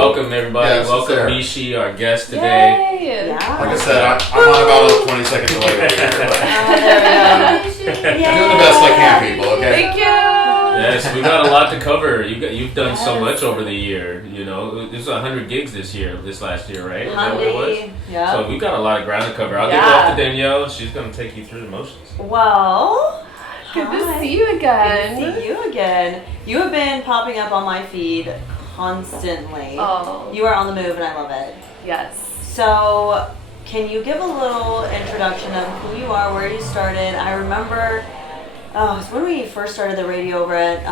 Welcome everybody. Yes, welcome MEESHY, our guest today. Yay! Yeah. Like I said, I'm on about 20 seconds away over here. There we go. I'm doing the best I can, people, okay? Thank you! Yes, we got a lot to cover. You've done so much over the year. You know, it was 100 gigs this last year, right? Is that what it was? Yeah. So we've got a lot of ground to cover. I'll give it off to Danielle. She's going to take you through the motions. Well, Good to see you again. Good to see you again. You have been popping up on my feed constantly. Oh. You are on the move and I love it. Yes. So, can you give a little introduction of who you are, where you started? I remember, it's when we first started the radio over at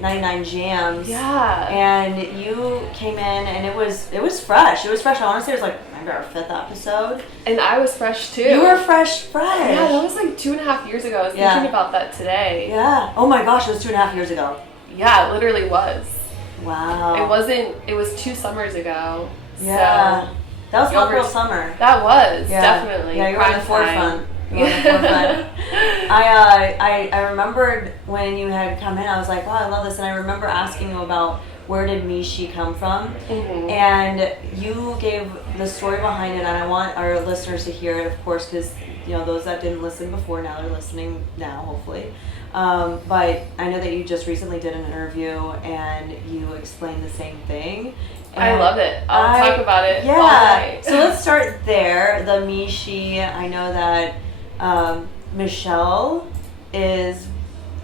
99 Jams. Yeah. And you came in and it was fresh. It was fresh. I want to say it was like maybe our 5th episode. And I was fresh too. You were fresh. Yeah, that was like 2.5 years ago. I was thinking about that today. Yeah. Oh my gosh, it was 2.5 years ago. Yeah, it literally was. Wow. It was 2 summers ago. Yeah. So that was Hot Girl Summer. That was, definitely. Yeah, you were on the forefront. I remembered when you had come in, I was like, wow, I love this. And I remember asking you about where did MEESHY come from? Mm-hmm. And you gave the story behind it, and I want our listeners to hear it, of course, because those that didn't listen before, now they're listening now, hopefully. But I know that you just recently did an interview, and you explained the same thing. And I love it. I'll talk about it all night. So let's start there. The MEESHY, I know that Michelle is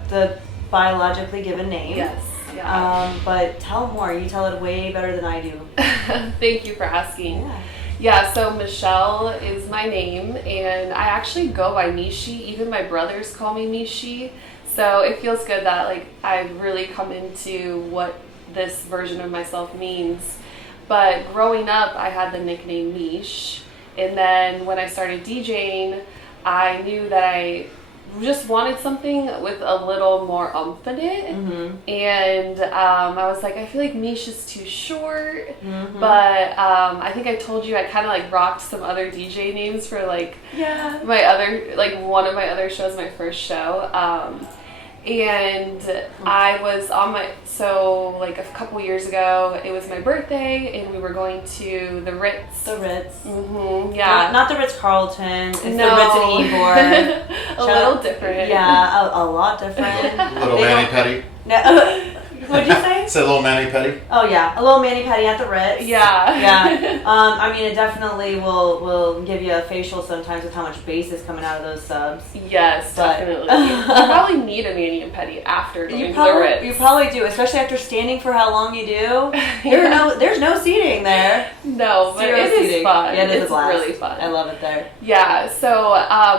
the biologically given name. Yes. Yeah. But tell more. You tell it way better than I do. Thank you for asking. Yeah, so Michelle is my name, and I actually go by MEESHY. Even my brothers call me MEESHY. So it feels good that I've really come into what this version of myself means. But growing up, I had the nickname Meesh, and then when I started DJing, I knew that I just wanted something with a little more oomph in it. Mm-hmm. And I was like, I feel like Meesh is too short. Mm-hmm. But I think I told you I kind of rocked some other DJ names for my other one of my other shows, my first show. And I was on a couple years ago, it was my birthday, and we were going to the Ritz. The Ritz. Mm-hmm, yeah. Not the Ritz-Carlton. It's the Ritz in Ybor. A little different. Yeah, a lot different. Little mani-pedi. No. What'd you say? It's a little mani-pedi. Oh yeah, a little mani-pedi at the Ritz. Yeah. Yeah. I mean, it definitely will give you a facial sometimes with how much bass is coming out of those subs. Yes, definitely. You probably need a mani-pedi after going to the Ritz. You probably do, especially after standing for how long you do. There's no seating there. No, but Zero it seating. is fun. Yeah, it's really fun. I love it there. Yeah, so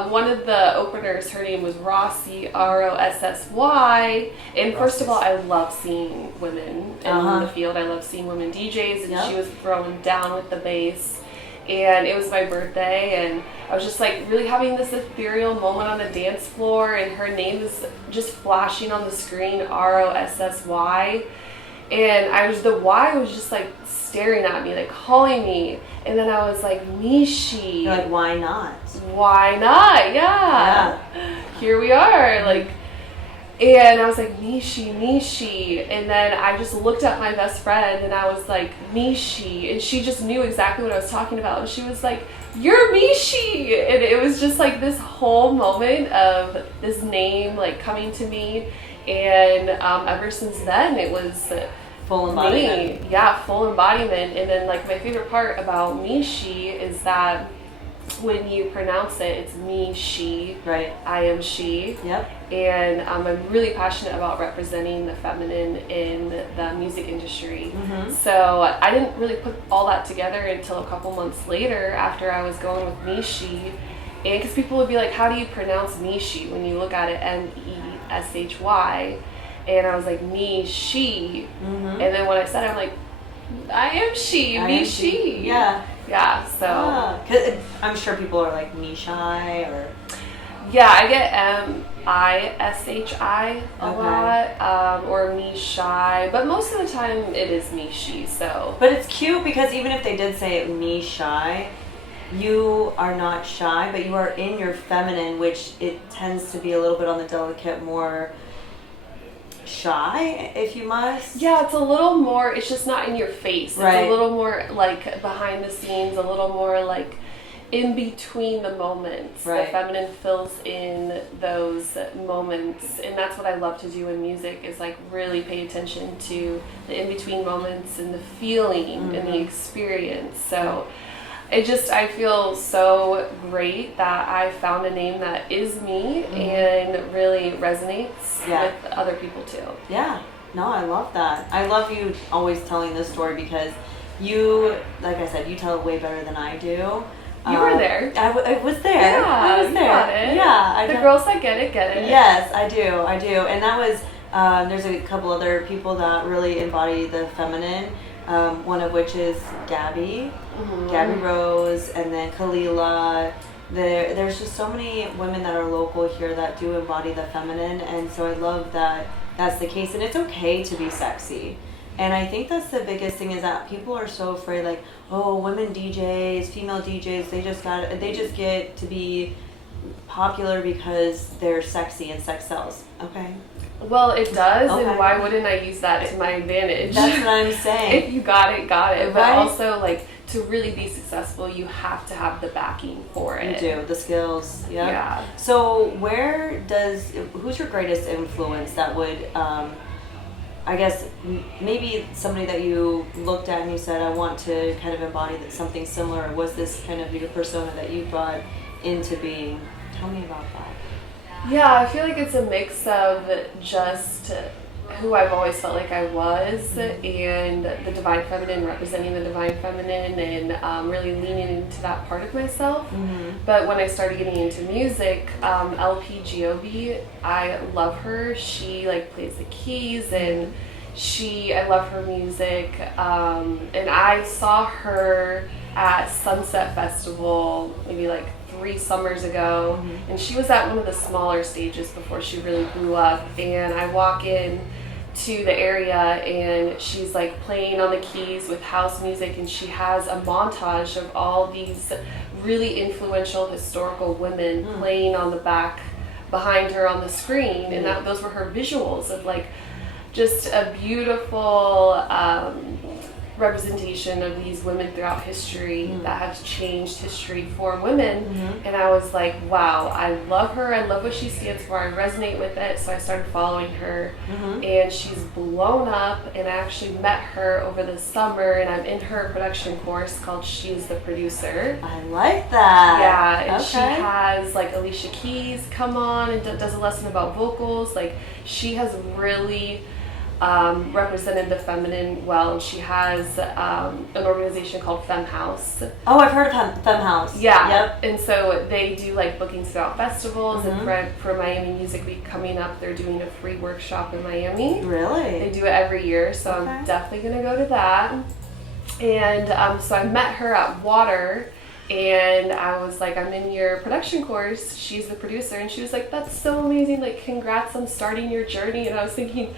one of the openers, her name was Rossy, Rossy. And first of all, I love seeing women in the field. I love seeing women DJs, and she was throwing down with the bass. And it was my birthday, and I was just really having this ethereal moment on the dance floor, and her name is just flashing on the screen, Rossy. And the Y was just staring at me, calling me. And then I was like, MEESHY. You're like, why not? Why not? Yeah. Here we are. And I was like, MEESHY. And then I just looked at my best friend and I was like, MEESHY. And she just knew exactly what I was talking about. And she was like, you're MEESHY. And it was just this whole moment of this name coming to me. And ever since then, it was full embodiment. Me. Yeah, full embodiment. And then my favorite part about MEESHY is that when you pronounce it, it's me, she. Right. I am she. Yep. And I'm really passionate about representing the feminine in the music industry. Mm-hmm. So I didn't really put all that together until a couple months later after I was going with MEESHY. And because people would be like, how do you pronounce MEESHY when you look at it MEESHY? And I was like, me, she. Mm-hmm. And then when I said it, I'm like, I am she, me, she. Yeah. Yeah, so. Cause I'm sure people are like MEESHY or. Yeah, I get MEESHY a lot, or MEESHY, but most of the time it is MEESHY, so. But it's cute because even if they did say MEESHY, you are not shy, but you are in your feminine, which it tends to be a little bit on the delicate, more shy, if you must. Yeah, it's a little more, it's just not in your face. It's Right. a little more like behind the scenes, a little more like in between the moments. Right. The feminine fills in those moments. And that's what I love to do in music, is like really pay attention to the in-between moments and the feeling and the experience. So I feel so great that I found a name that is me and really resonates with other people too. Yeah. No, I love that. I love you always telling this story because you, like I said, you tell it way better than I do. You were there. I was there. Yeah, I was you there. got it. Yeah. The girls that get it, get it. Yes, I do. And that was, there's a couple other people that really embody the feminine. One of which is Gabby Rose, and then Kalila. There's just so many women that are local here that do embody the feminine, and so I love that that's the case, and it's okay to be sexy. And I think that's the biggest thing, is that people are so afraid, like, oh, women DJs, female DJs, they just get to be popular because they're sexy and sex sells. Okay. Well, it does, Okay. and why wouldn't I use that to my advantage? That's what I'm saying. If you got it, got it. But Right. also, like, to really be successful, you have to have the backing for it. You do, the skills. Yep. Yeah. So who's your greatest influence that would, I guess, maybe somebody that you looked at and you said, I want to kind of embody something similar? Or was this kind of your persona that you brought into being? Tell me about that. Yeah, I feel like it's a mix of just who I've always felt like I was, and the divine feminine, representing the divine feminine, and really leaning into that part of myself. But when I started getting into music, LP Giobbi, I love her. She like plays the keys, and I love her music. And I saw her at Sunset Festival maybe like 3 summers ago, and she was at one of the smaller stages before she really blew up. And I walk in to the area, and she's like playing on the keys with house music, and she has a montage of all these really influential historical women playing on the back behind her on the screen, and those were her visuals of like just a beautiful representation of these women throughout history that have changed history for women. And I was like, wow, I love her, I love what she stands for, I resonate with it. So I started following her, and she's blown up, and I actually met her over the summer, and I'm in her production course called She's the Producer. I like that. Yeah, and she has like Alicia Keys come on and does a lesson about vocals. Like, she has really represented the feminine well, and she has an organization called Femme House. Oh, I've heard of Femme House. Yeah. Yep. And so they do like bookings throughout festivals, and for Miami Music Week coming up, they're doing a free workshop in Miami. Really? They do it every year, so I'm definitely gonna go to that. And so I met her at Water, and I was like, I'm in your production course, She's the Producer, and she was like, that's so amazing, like, congrats on starting your journey. And I was thinking,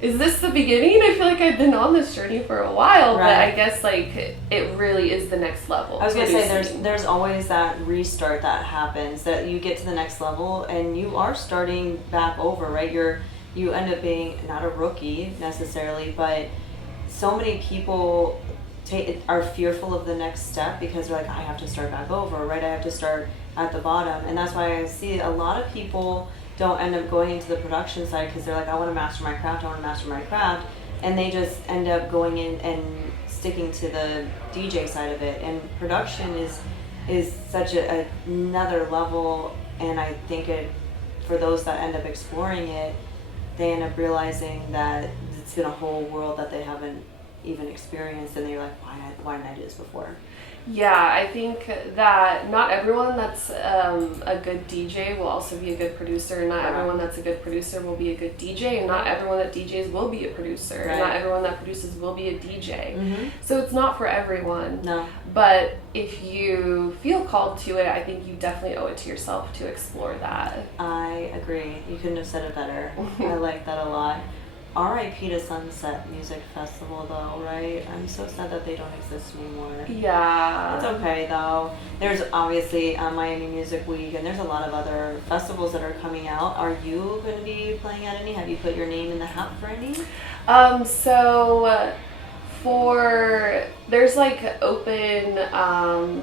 is this the beginning? I feel like I've been on this journey for a while, but I guess like it really is the next level. I was gonna say there's always that restart that happens, that you get to the next level and you are starting back over, right? You end up being not a rookie necessarily, but so many people are fearful of the next step because they're like, I have to start back over, right? I have to start at the bottom, and that's why I see a lot of people don't end up going into the production side because they're like, I want to master my craft, and they just end up going in and sticking to the DJ side of it. And production is such another level, and I think for those that end up exploring it, they end up realizing that it's been a whole world that they haven't even experienced, and they're like, why didn't I do this before? Yeah, I think that not everyone that's a good DJ will also be a good producer, and not everyone that's a good producer will be a good DJ, and not everyone that DJs will be a producer, and not everyone that produces will be a DJ. So it's not for everyone. No. But if you feel called to it, I think you definitely owe it to yourself to explore that. I agree. You couldn't have said it better. I like that a lot. R.I.P. to Sunset Music Festival, though, right? I'm so sad that they don't exist anymore. Yeah. It's okay, though. There's obviously Miami Music Week, and there's a lot of other festivals that are coming out. Are you going to be playing at any? Have you put your name in the hat for any? So there's like open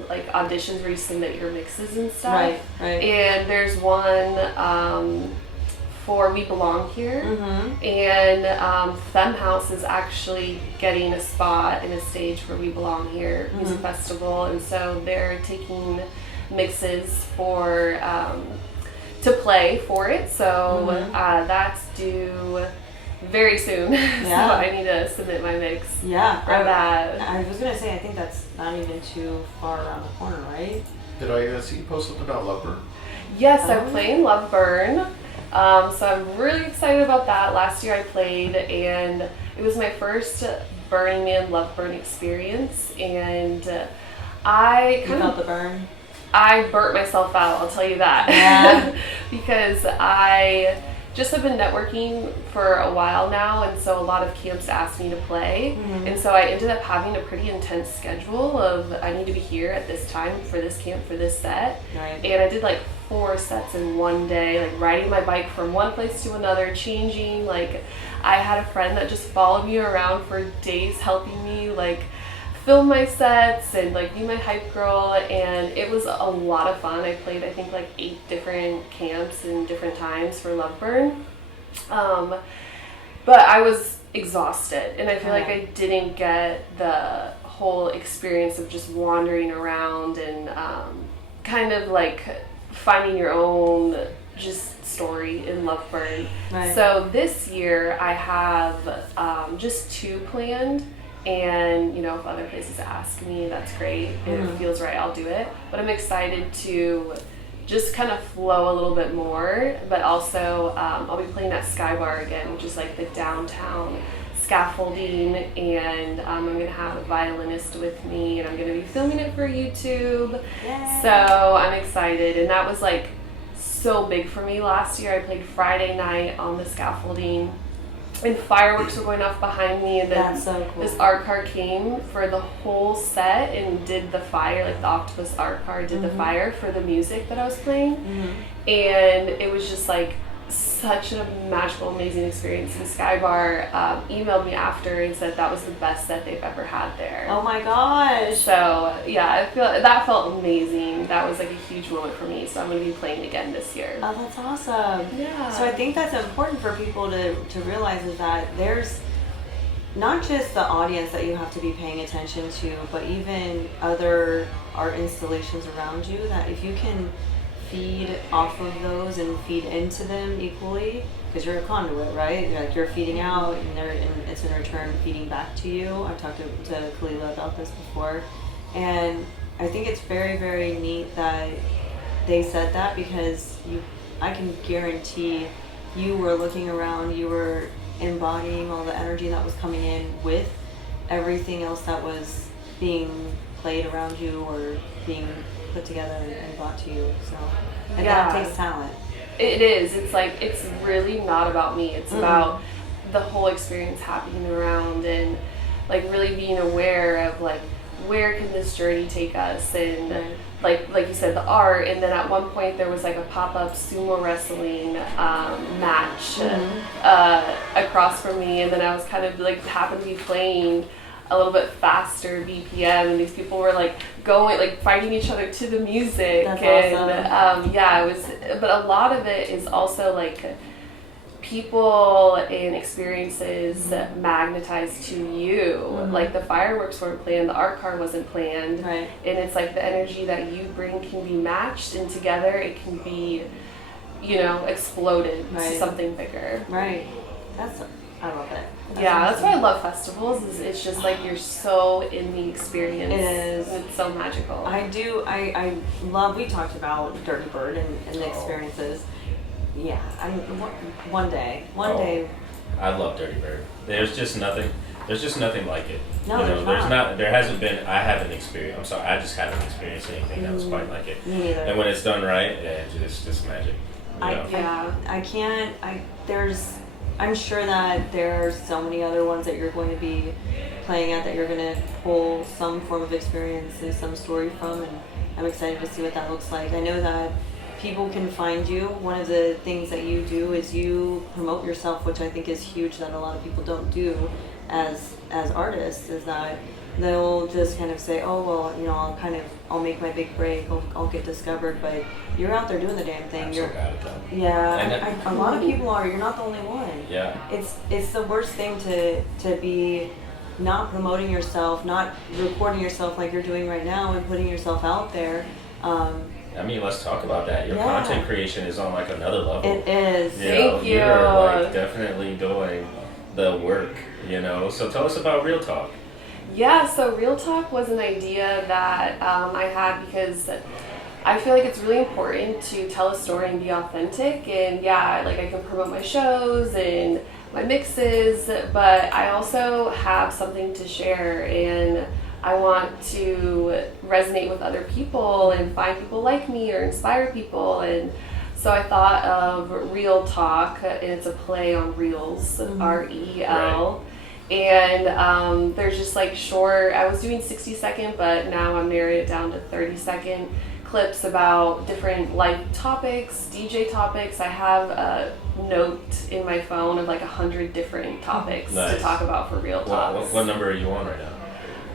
like auditions where you submit your mixes and stuff. Right. And there's one for We Belong Here, Mm-hmm. and Femme House is actually getting a spot in a stage for We Belong Here Music Festival, and so they're taking mixes for to play for it. So that's due very soon. Yeah. So I need to submit my mix Yeah. for that. I was going to say, I think that's not even too far around the corner, right? Did I see you post something about Lover? Yes, Oh. I'm playing Love Burn. So I'm really excited about that. Last year I played, and it was my first Burning Man Love Burn experience, and I You kind felt of the burn? I burnt myself out, I'll tell you that. Yeah. Because I just have been networking for a while now, and so a lot of camps asked me to play. And so I ended up having a pretty intense schedule of I need to be here at this time for this camp for this set. Right. And I did like 4 sets in one day, like riding my bike from one place to another, changing. Like I had a friend that just followed me around for days helping me like film my sets and like be my hype girl, and it was a lot of fun. I played I think like 8 different camps in different times for Love Burn. But I was exhausted, and I feel like I didn't get the whole experience of just wandering around and kind of like finding your own just story in Love Burn. Right. So this year I have just 2 planned. And, you know, if other places ask me, that's great. If it feels right, I'll do it. But I'm excited to just kind of flow a little bit more. But also, I'll be playing at Sky Bar again, which is like the downtown scaffolding. And I'm going to have a violinist with me, and I'm going to be filming it for YouTube. Yay. So I'm excited. And that was like so big for me last year. I played Friday night on the scaffolding, and fireworks were going off behind me, and then That's so cool. this art car came for the whole set and did the fire, like the octopus art car did the fire for the music that I was playing. And it was just like such a magical, amazing experience. And Sky Bar emailed me after and said that was the best set they've ever had there. Oh my gosh. So yeah, I feel that felt amazing. That was like a huge moment for me. So I'm going to be playing again this year. Oh, that's awesome. Yeah. So I think that's important for people to realize is that there's not just the audience that you have to be paying attention to, but even other art installations around you, that if you can feed off of those and feed into them equally, because you're a conduit, right? You're feeding out, and it's in return feeding back to you. I've talked to Kalila about this before, and I think it's very, very neat that they said that, because I can guarantee you were looking around, you were embodying all the energy that was coming in with everything else that was being played around you or being put together and brought to you. So and that takes talent. It is. It's like, it's really not about me. It's about the whole experience happening around, and like really being aware of like where can this journey take us, and like you said, the art. And then at one point there was like a pop-up sumo wrestling match across from me, and then I was kind of like happened to be playing a little bit faster BPM, and these people were like going, like fighting each other to the music. That's and awesome. yeah, it was, but a lot of it is also like people and experiences that magnetize to you. Like the fireworks weren't planned, the art car wasn't planned, Right. and it's like the energy that you bring can be matched, and together it can be, you know, exploded to something bigger. Right. I love it. That's why I love festivals. Is it's just like you're so in the experience. It is. It's so magical. I love. We talked about Dirty Bird and the experiences. Yeah. One day. I love Dirty Bird. There's just nothing like it. No, you know, there's not. There hasn't been. I haven't experienced. I'm sorry. I just haven't experienced anything that was quite like it. Me neither. And when it's done right, it's just magic. You know? I can't. There's I'm sure that there are so many other ones that you're going to be playing at that you're going to pull some form of experience and some story from, and I'm excited to see what that looks like. I know that people can find you. One of the things that you do is you promote yourself, which I think is huge that a lot of people don't do as artists, is that they'll just kind of say, oh, well, you know, I'll make my big break, I'll get discovered, but you're out there doing the damn thing. I'm You're so bad at that. Yeah, a lot of people are. You're not the only one. Yeah. It's the worst thing to be not promoting yourself, not recording yourself like you're doing right now and putting yourself out there. I mean, let's talk about that. Your content creation is on like another level. It is. Thank you. You're like definitely doing the work, you know. So tell us about Real Talk. Yeah, so Real Talk was an idea that I had because I feel like it's really important to tell a story and be authentic. And yeah, like I can promote my shows and my mixes, but I also have something to share, and I want to resonate with other people and find people like me or inspire people. And so I thought of Real Talk, and it's a play on Reels, R-E-L. And there's just like short, I was doing 60-second, but now I'm narrowed it down to 30-second clips about different life topics, DJ topics. I have a note in my phone of like 100 different topics to talk about for Real Talk. What number are you on right now?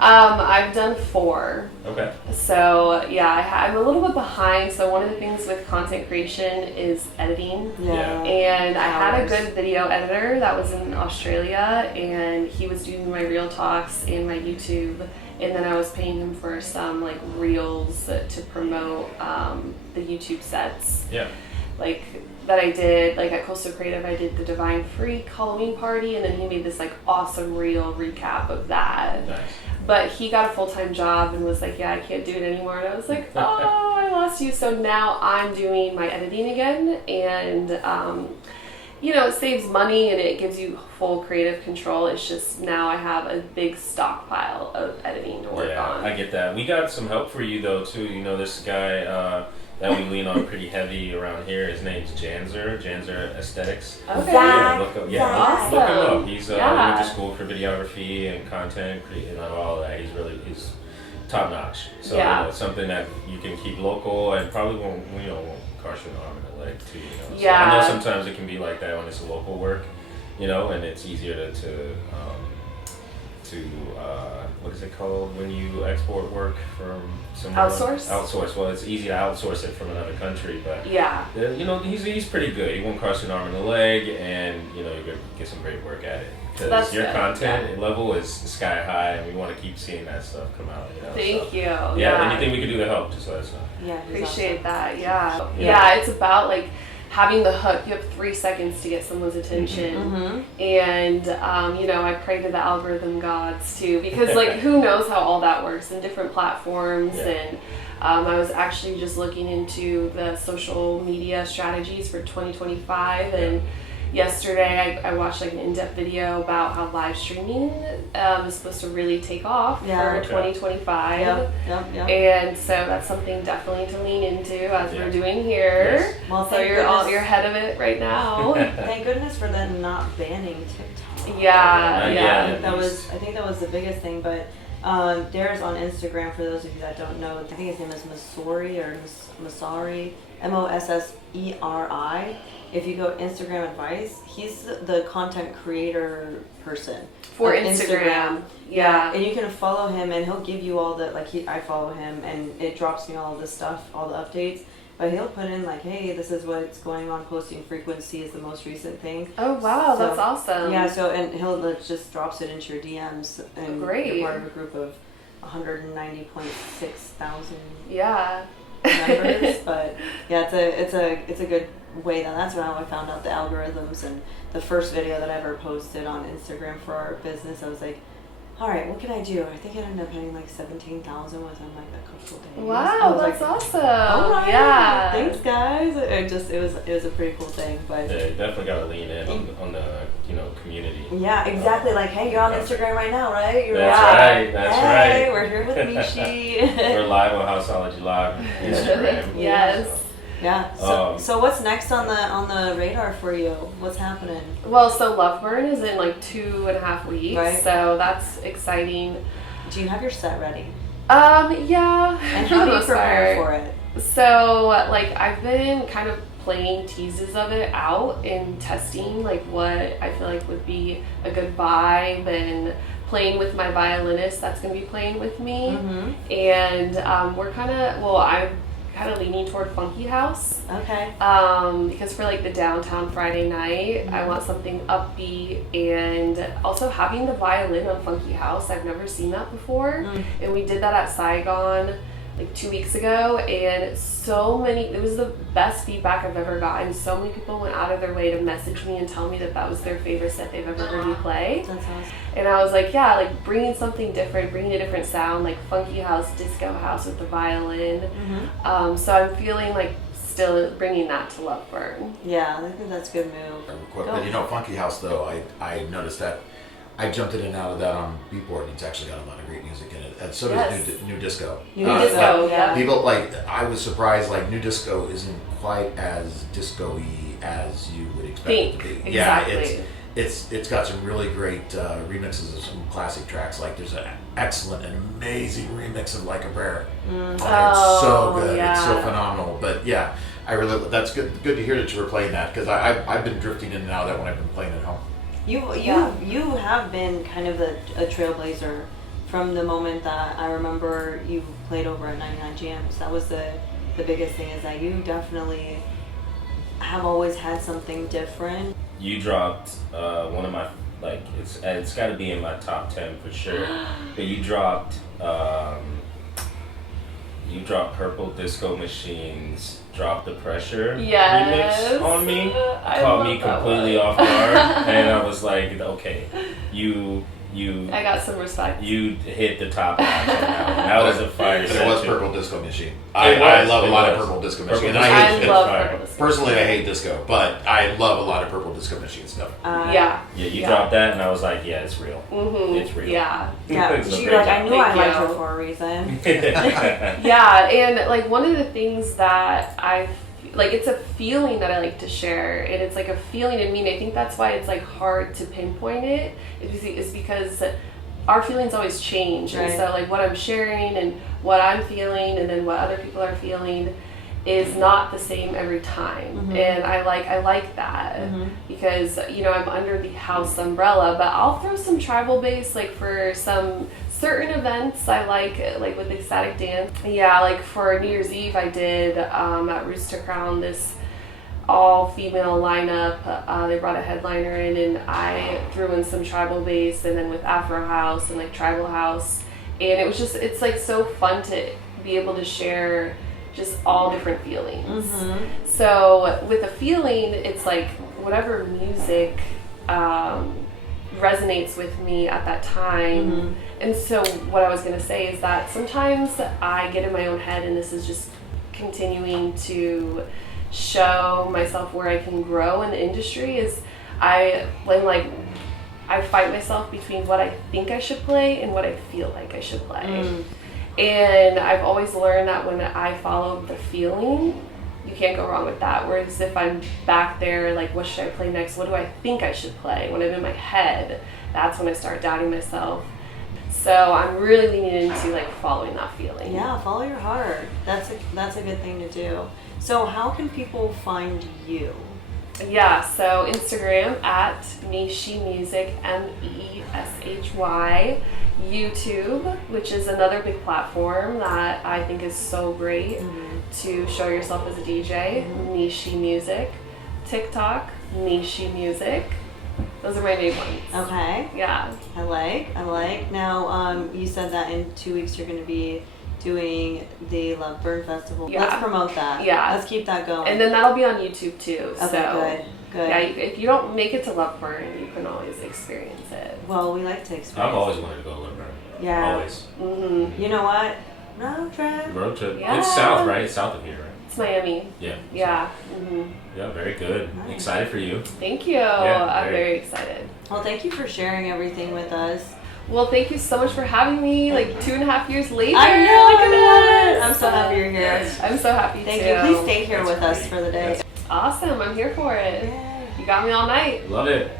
I've done 4. Okay. So yeah, I'm a little bit behind. So one of the things with content creation is editing. Yeah. And I had a good video editor that was in Australia, and he was doing my Real Talks and my YouTube. And then I was paying him for some like reels to promote the YouTube sets. Yeah. Like that I did, like at Coastal Creative, I did the Divine Freak Halloween party, and then he made this like awesome reel recap of that. Nice. But he got a full-time job and was like, yeah, I can't do it anymore. And I was like, oh, I lost you. So now I'm doing my editing again, and you know, it saves money and it gives you full creative control. It's just now I have a big stockpile of editing to work on. I get that. We got some help for you though too. You know, this guy that we lean on pretty heavy around here. His name's Janzer Aesthetics. Okay. Yeah, Awesome. look him up. He's went to school for videography and content, and all that. He's top notch. So you know, it's something that you can keep local and probably won't cost you an arm and a leg too. You know? Yeah. So I know sometimes it can be like that when it's local work, you know, and it's easier to what is it called when you export work from somewhere? Outsource. Well, it's easy to outsource it from another country, but you know, he's pretty good. He won't cross an arm and a leg, and you know, you're gonna get some great work at it. Because your content level is sky high, and we want to keep seeing that stuff come out. You know? Thank you. Yeah, anything we can do to help, just let us know. Yeah, appreciate awesome. that. Yeah, it's about like having the hook. You have 3 seconds to get someone's attention, and you know, I pray to the algorithm gods too, because like who knows how all that works in different platforms. And I was actually just looking into the social media strategies for 2025, and yesterday I watched like an in-depth video about how live streaming is supposed to really take off for 2025. And so that's something definitely to lean into as we're doing here. Yes. Well, so you're ahead of it right now. Thank goodness for them not banning TikTok. Yeah. I think that was the biggest thing. But Dara's on Instagram, for those of you that don't know. I think his name is Mosseri, Mosseri. If you go Instagram advice, he's the content creator person for Instagram. Yeah. And you can follow him, and he'll give you all the I follow him, and it drops me all the stuff, all the updates. But he'll put in like, hey, this is what's going on. Posting frequency is the most recent thing. Oh wow, that's awesome. Yeah. So and he'll just drops it into your DMs, and you're part of a group of 190.6 thousand. Yeah. Members, but yeah, it's a good way. That's how I found out the algorithms. And the first video that I ever posted on Instagram for our business, I was like, all right, what can I do? I think I ended up hitting like 17,000 within like a couple of days. Wow, that's awesome. All right, yeah. Thanks, guys. It was a pretty cool thing. But yeah, you definitely gotta lean in on the community. Yeah, exactly. Like, hey, you're on Instagram right now, right? That's right. Hey, we're here with MEESHY. We're live on Houseology Live Instagram. Yes. Yeah. So what's next on the radar for you? What's happening? Well, so Loveburn is in like 2.5 weeks, right. So that's exciting. Do you have your set ready? Yeah. And how do you prepare for it? So, like, I've been kind of playing teases of it out and testing, like, what I feel like would be a good vibe, and playing with my violinist that's going to be playing with me. Mm-hmm. And I'm kind of leaning toward funky house. Okay. Because for like the downtown Friday night, I want something upbeat, and also having the violin on funky house. I've never seen that before, and we did that at Saigon like 2 weeks ago, and it was the best feedback I've ever gotten. So many people went out of their way to message me and tell me that was their favorite set they've ever heard me play. That's awesome. And I was like, yeah, like bringing something different, bringing a different sound, like funky house, disco house with the violin. Mm-hmm. So I'm feeling like still bringing that to Loveburn. Yeah, I think that's a good move. But funky house though, I noticed that I jumped in and out of that on Beatport, and it's actually got a lot of great music in it. And so does New Disco. New Disco, yeah. People I was surprised, New Disco isn't quite as disco-y as you would expect it to be. Exactly. Yeah, it's got some really great remixes of some classic tracks. Like there's an excellent and amazing remix of Like a Prayer. It's so good. Yeah. It's so phenomenal. But yeah, that's good to hear that you were playing that, because I've been drifting in and out of that when I've been playing at home. You have been kind of a trailblazer from the moment that I remember you played over at 99 Jams. That was the biggest thing, is that you definitely have always had something different. You dropped one of my, it's got to be in my top 10 for sure. But you dropped Purple Disco Machine's Drop the Pressure remix on me. Caught me completely off guard, and I was like, okay, I got some respect. You hit the top notch on that one. That was a fire set. It was Purple Disco Machine. I love a lot of Purple Disco Machine. I love Purple Disco. Personally, I hate disco, but I love a lot of Purple Disco Machine stuff. You dropped that, and I was like, yeah, it's real. Mm-hmm. It's real. Yeah. I knew I liked her for a reason. Yeah, and like one of the things that it's a feeling that I like to share, and it's like a feeling in me, and I think that's why it's like hard to pinpoint it, is because our feelings always change. Right. And so like what I'm sharing and what I'm feeling and then what other people are feeling is not the same every time. Mm-hmm. And I like that because I'm under the house umbrella, but I'll throw some tribal bass like for some certain events. I like with ecstatic dance. Yeah, like for New Year's Eve I did at Rooster Crown this all-female lineup. They brought a headliner in, and I threw in some tribal bass, and then with Afro house and like tribal house, and it's like so fun to be able to share just all different feelings. Mm-hmm. So with a feeling, it's like whatever music resonates with me at that time. Mm-hmm. And so what I was going to say is that sometimes I get in my own head, and this is just continuing to show myself where I can grow in the industry, is I fight myself between what I think I should play and what I feel like I should play. Mm. And I've always learned that when I follow the feeling, you can't go wrong with that. Whereas if I'm back there, like, what should I play next? What do I think I should play? When I'm in my head, that's when I start doubting myself. So I'm really leaning into like following that feeling. Yeah, follow your heart. That's a good thing to do. So how can people find you? Yeah, so Instagram at MEESHY Music, MEESHY. YouTube, which is another big platform that I think is so great to show yourself as a DJ. MEESHY Music. TikTok, MEESHY Music. Those are my main ones. Okay. Yeah. I like. Now, you said that in 2 weeks you're going to be doing the Loveburn Festival. Yeah. Let's promote that. Yeah. Let's keep that going. And then that'll be on YouTube too. Okay, so good. Yeah, if you don't make it to Loveburn, you can always experience it. Well, we like to experience. I've always wanted to go to Loveburn. Yeah. Always. Mm-hmm. You know what? Road trip. Yeah. It's south, right? It's south of here, right? It's Miami. Yeah. Yeah. Mm-hmm. Yeah, very good. Nice. Excited for you. Thank you. I'm very excited. Well, thank you for sharing everything with us. Well, thank you so much for having me. Like 2.5 years later. I know. Look at that. I'm so happy you're here. I'm so happy. Thank too. you. Please stay here with us for the day. Awesome. I'm here for it. Yay. You got me all night. Love it.